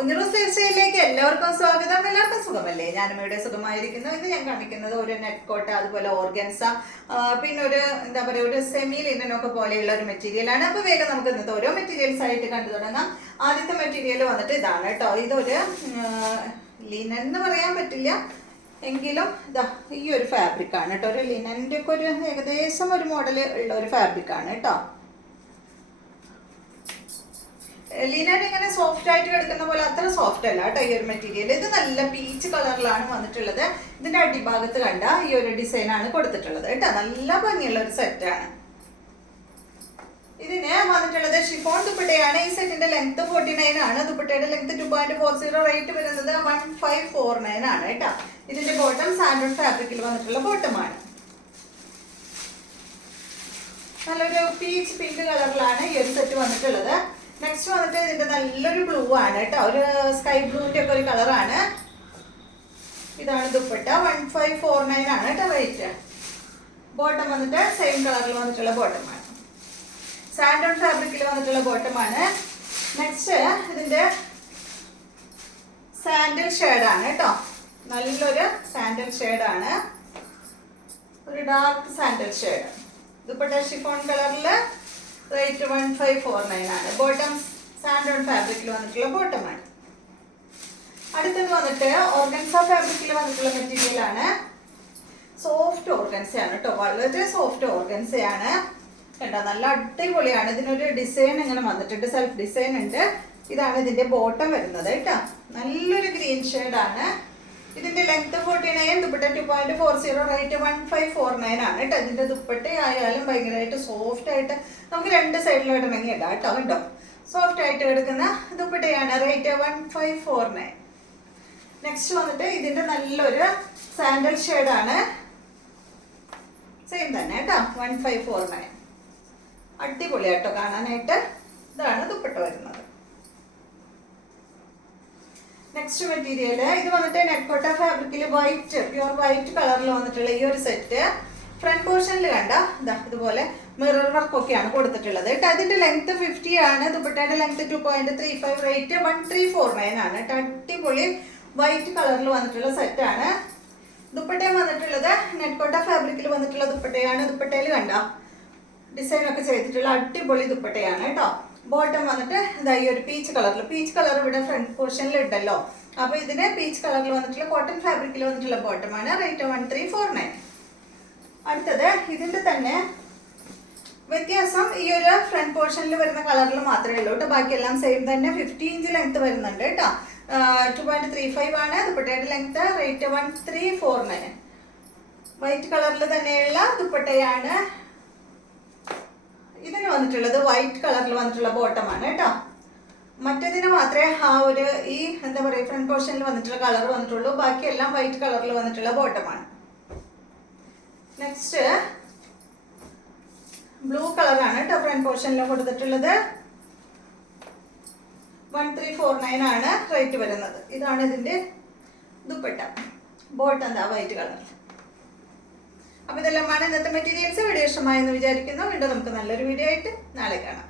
ഉഞ്ഞറൂസ് life സ്റ്റൈലിലേക്ക് എല്ലാവർക്കും സ്വാഗതം. എല്ലാവർക്കും സുഖമല്ലേ? ഞാനും ഇവിടെ സുഖമായിരിക്കുന്നു. ഇന്ന് ഞാൻ കാണിക്കുന്നത് ഒരു നെറ്റ് കോട്ട, അതുപോലെ ഓർഗൻസ, പിന്നെ ഒരു എന്താ പറയുക, ഒരു സെമി ലിനനൊക്കെ പോലെയുള്ള ഒരു മെറ്റീരിയലാണ്. അപ്പോൾ വേഗം നമുക്ക് ഇന്നത്തെ ഓരോ മെറ്റീരിയൽസ് ആയിട്ട് കണ്ടു തുടങ്ങാം. ആദ്യത്തെ മെറ്റീരിയൽ വന്നിട്ട് ഇതാണ് കേട്ടോ. ഇതൊരു ലിനൻ എന്ന് പറയാൻ പറ്റില്ല, എങ്കിലും ഇതാ ഈ ഒരു ഫാബ്രിക്കാണ് കേട്ടോ. ഒരു ലിനൻ്റെ ഒക്കെ ഒരു ഏകദേശം ഒരു മോഡൽ ഉള്ള ഒരു ഫാബ്രിക്കാണ് കേട്ടോ. ലിനൻ ഇങ്ങനെ സോഫ്റ്റ് ആയിട്ട് കിടക്കുന്ന പോലെ അത്ര സോഫ്റ്റ് അല്ല കേട്ടോ ഈ ഒരു മെറ്റീരിയൽ. ഇത് നല്ല പീച്ച് കളറിലാണ് വന്നിട്ടുള്ളത്. ഇതിന്റെ അടിഭാഗത്ത് കണ്ട ഈ ഒരു ഡിസൈൻ ആണ് കൊടുത്തിട്ടുള്ളത് കേട്ടോ. നല്ല ഭംഗിയുള്ള ഒരു സെറ്റാണ്. ഇതിന് വന്നിട്ടുള്ളത് ഷിഫോൺ ദുപ്പട്ടയാണ്. ഈ സെറ്റിന്റെ ലെങ്ത് 49 ആണ്. ദുപ്പട്ടയുടെ ലെങ്ത് 2.40, റേറ്റ് വരുന്നത് 1549 ആണ് കേട്ടോ. ഇതിന്റെ ബോട്ടം സാൻഡൺ ഫാബ്രിക്കിൽ വന്നിട്ടുള്ള ബോട്ടമാണ്. നല്ലൊരു പീച്ച് പിങ്ക് കളറിലാണ് ഈ ഒരു സെറ്റ് വന്നിട്ടുള്ളത്. നെക്സ്റ്റ് വന്നിട്ട് ഇതിന്റെ നല്ലൊരു ബ്ലൂ ആണ് കേട്ടോ. ഒരു സ്കൈ ബ്ലൂവിന്റെ ഒക്കെ ഒരു കളറാണ്. ഇതാണ് ദുപ്പട്ട. 1549 ആണ് കേട്ടോ റേറ്റ്. ബോട്ടം വന്നിട്ട് സെയിം കളറിൽ വന്നിട്ടുള്ള ബോട്ടമാണ്. സാൻഡൺ ഫാബ്രിക്കിൽ വന്നിട്ടുള്ള ബോട്ടമാണ്. നെക്സ്റ്റ് ഇതിന്റെ സാൻഡൽ ഷെയ്ഡാണ് കേട്ടോ. നല്ലൊരു സാൻഡൽ ഷെയ്ഡാണ്, ഒരു dark sandal shade. Dupatta chiffon കളറിൽ റേറ്റ് 1549 ആണ്. ബോട്ടം സാൻഡൺ ഫാബ്രിക്കിൽ വന്നിട്ടുള്ള ബോട്ടമാണ്. അടുത്തത് വന്നിട്ട് ഓർഗൻസ ഫാബ്രിക്കിൽ വന്നിട്ടുള്ള മെറ്റീരിയൽ ആണ്. സോഫ്റ്റ് ഓർഗൻസയാണ് കേട്ടോ. വളരെ സോഫ്റ്റ് ഓർഗൻസയാണ് കേട്ടോ. നല്ല അടിപൊളിയാണ്. ഇതിനൊരു ഡിസൈൻ ഇങ്ങനെ വന്നിട്ടുണ്ട്, സെൽഫ് ഡിസൈൻ ഉണ്ട്. ഇതാണ് ഇതിന്റെ ബോട്ടം വരുന്നത് കേട്ടോ. നല്ലൊരു ഗ്രീൻ ഷെയ്ഡാണ്. ഇതിന്റെ ലെങ്ത് 49, ദുപ്പട്ട 2.40, റേറ്റ് 1549 ആണ് കേട്ടോ. ഇതിന്റെ ദുപ്പട്ട ആയാലും ഭയങ്കരമായിട്ട് സോഫ്റ്റ് ആയിട്ട് നമുക്ക് രണ്ട് സൈഡിലോട്ട് ഇണങ്ങി ഇടാം കേട്ടോ. കണ്ടോ, സോഫ്റ്റ് ആയിട്ട് എടുക്കുന്ന ദുപ്പട്ടയാണ്. റേറ്റ് 1549. നെക്സ്റ്റ് വന്നിട്ട് ഇതിന്റെ നല്ലൊരു സാൻഡൽ ഷെയ്ഡാണ്. സെയിം തന്നെ കേട്ടോ, 1549. അടിപൊളിയാട്ടോ കാണാനായിട്ട്. ഇതാണ് ദുപ്പട്ട വരുന്നത്. നെക്സ്റ്റ് മെറ്റീരിയൽ ഇത് വന്നിട്ട് നെറ്റ്കോട്ട ഫാബ്രിക്കിൽ വൈറ്റ്, പ്യുവർ വൈറ്റ് കളറിൽ വന്നിട്ടുള്ള ഈ ഒരു സെറ്റ്. ഫ്രണ്ട് പോർഷനിൽ കണ്ട ഇതുപോലെ മിറർ വർക്ക് ഒക്കെയാണ് കൊടുത്തിട്ടുള്ളത് കേട്ടോ. അതിന്റെ ലെങ്ത് 50 ആണ്. ദുപ്പട്ടയുടെ ലെങ്ത് 2.35, റേറ്റ് 1349 ആണ് കേട്ടോ. അടിപൊളി വൈറ്റ് കളറിൽ വന്നിട്ടുള്ള സെറ്റാണ്. ദുപ്പട്ട വന്നിട്ടുള്ളത് നെറ്റ്കോട്ട ഫാബ്രിക്കിൽ വന്നിട്ടുള്ള ദുപ്പട്ടയാണ്. ദുപ്പട്ടയിൽ കണ്ട ഡിസൈൻ ഒക്കെ ചെയ്തിട്ടുള്ള അടിപൊളി ദുപ്പട്ടയാണ് കേട്ടോ. ബോട്ടം വന്നിട്ട് ഇതാ ഈ ഒരു പീച്ച് കളറിൽ, പീച്ച് കളർ ഇവിടെ ഫ്രണ്ട് പോർഷനിൽ ഉണ്ടല്ലോ. അപ്പൊ ഇതിന് പീച്ച് കളറിൽ വന്നിട്ടുള്ള കോട്ടൺ ഫാബ്രിക്കിൽ വന്നിട്ടുള്ള ബോട്ടമാണ്. റേറ്റ് 1349. അടുത്തത് ഇതിന്റെ തന്നെ വ്യത്യാസം ഈ ഒരു ഫ്രണ്ട് പോർഷനിൽ വരുന്ന കളറിൽ മാത്രമേ ഉള്ളൂ കേട്ടോ. ബാക്കിയെല്ലാം സെയിം തന്നെ. 50 ഇഞ്ച് ലെങ്ത് വരുന്നുണ്ട് കേട്ടോ. 2.35 ആണ് ദുപ്പട്ടയുടെ ലെങ്ത്. റേറ്റ് 1349. വൈറ്റ് കളറിൽ തന്നെയുള്ള ദുപ്പട്ടയാണ്. ഇതിന് വന്നിട്ടുള്ളത് വൈറ്റ് കളറിൽ വന്നിട്ടുള്ള ബോട്ടമാണ് കേട്ടോ. മറ്റേതിന് മാത്രമേ ആ ഒരു ഈ എന്താ പറയുക ഫ്രണ്ട് പോർഷനിൽ വന്നിട്ടുള്ള കളർ വന്നിട്ടുള്ളൂ. ബാക്കിയെല്ലാം വൈറ്റ് കളറിൽ വന്നിട്ടുള്ള ബോട്ടമാണ്. നെക്സ്റ്റ് ബ്ലൂ കളറാണ് കേട്ടോ ഫ്രണ്ട് പോർഷനിൽ കൊടുത്തിട്ടുള്ളത്. 1349 ആണ് റേറ്റ് വരുന്നത്. ഇതാണ് ഇതിന്റെ ദുപ്പട്ട. ബോട്ടം എന്താ വൈറ്റ് കളർ. അപ്പോൾ ഇതെല്ലാമാണ് ഇന്നത്തെ മെറ്റീരിയൽസ്. വീഡിയോ ഇഷ്ടമായെന്ന് വിചാരിക്കുന്നു. വീണ്ടും നമുക്ക് നല്ലൊരു വീഡിയോ ആയിട്ട് നാളെ കാണാം.